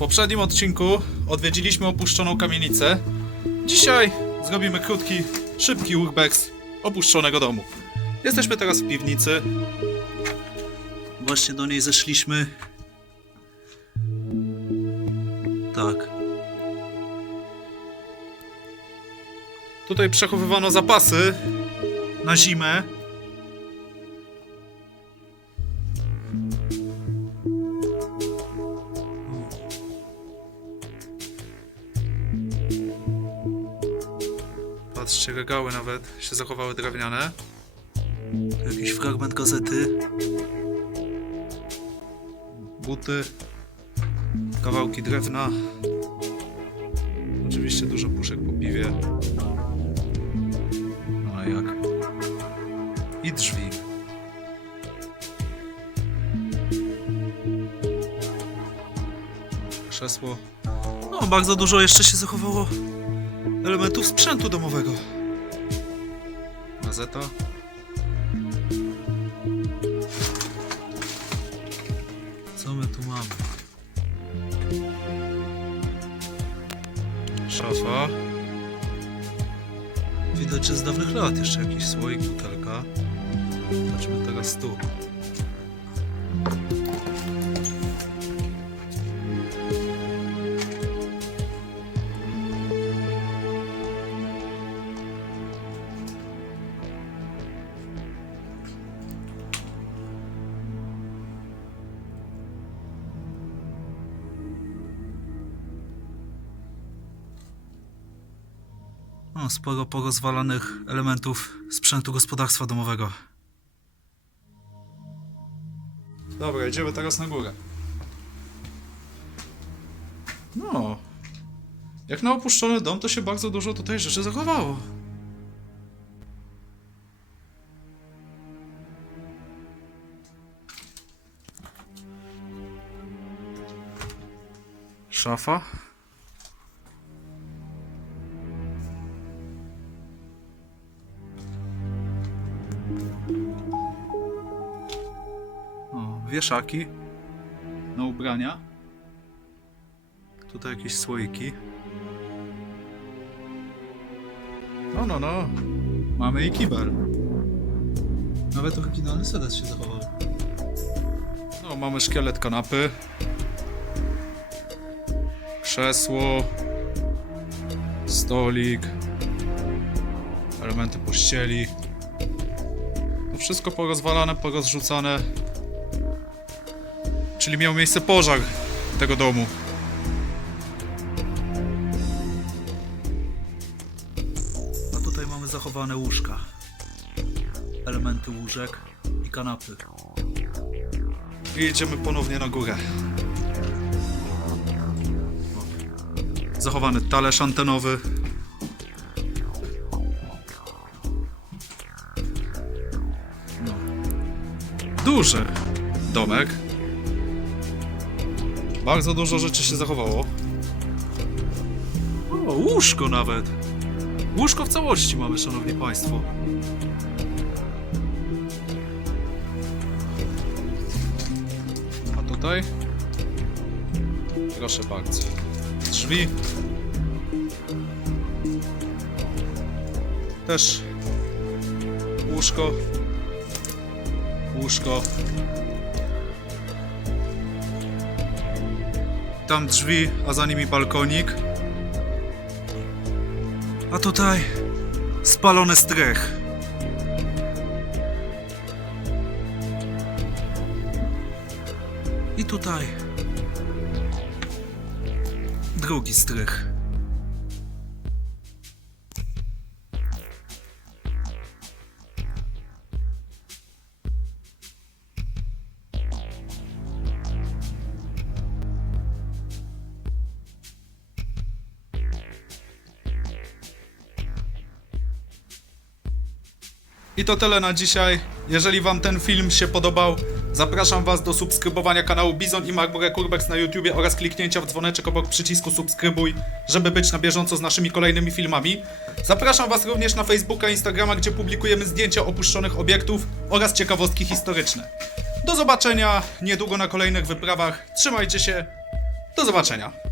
poprzednim odcinku odwiedziliśmy opuszczoną kamienicę. Dzisiaj zrobimy krótki, szybki urbex opuszczonego domu. Jesteśmy teraz w piwnicy. Właśnie do niej zeszliśmy. Tak. Tutaj przechowywano zapasy na zimę. Patrzcie, regały nawet się zachowały drewniane. Jakiś fragment gazety. Buty. Kawałki drewna. Oczywiście dużo puszek po piwie. No a jak? I drzwi. Krzesło. No, bardzo dużo jeszcze się zachowało elementów sprzętu domowego. Gazeta. Co my tu mamy? Szafa. Widać, że z dawnych lat jeszcze jakiś słoik, butelka. Zobaczmy teraz tu. Sporo porozwalanych elementów sprzętu gospodarstwa domowego. Dobra, idziemy teraz na górę. No. Jak na opuszczony dom, to się bardzo dużo tutaj rzeczy zachowało. Szafa. Wieszaki na ubrania. Tutaj jakieś słoiki. No, no, no. Mamy i kibel. Nawet oryginalny sedes się zachował. No, mamy szkielet kanapy. Krzesło. Stolik. Elementy pościeli. To wszystko porozwalane, porozrzucane. Czyli miał miejsce pożar tego domu. A tutaj mamy zachowane łóżka. Elementy łóżek i kanapy. I idziemy ponownie na górę. Zachowany talerz antenowy. No. Duży domek. Bardzo dużo rzeczy się zachowało. O, łóżko nawet. Łóżko w całości mamy, szanowni państwo. A tutaj? Proszę bardzo. Drzwi. Też łóżko. Łóżko. Tam drzwi, a za nimi balkonik. A tutaj spalony strych. I tutaj drugi strych. I to tyle na dzisiaj. Jeżeli wam ten film się podobał, zapraszam was do subskrybowania kanału Bizon i Marburek Urbex na YouTubie oraz kliknięcia w dzwoneczek obok przycisku subskrybuj, żeby być na bieżąco z naszymi kolejnymi filmami. Zapraszam was również na Facebooka i Instagrama, gdzie publikujemy zdjęcia opuszczonych obiektów oraz ciekawostki historyczne. Do zobaczenia niedługo na kolejnych wyprawach. Trzymajcie się Do zobaczenia.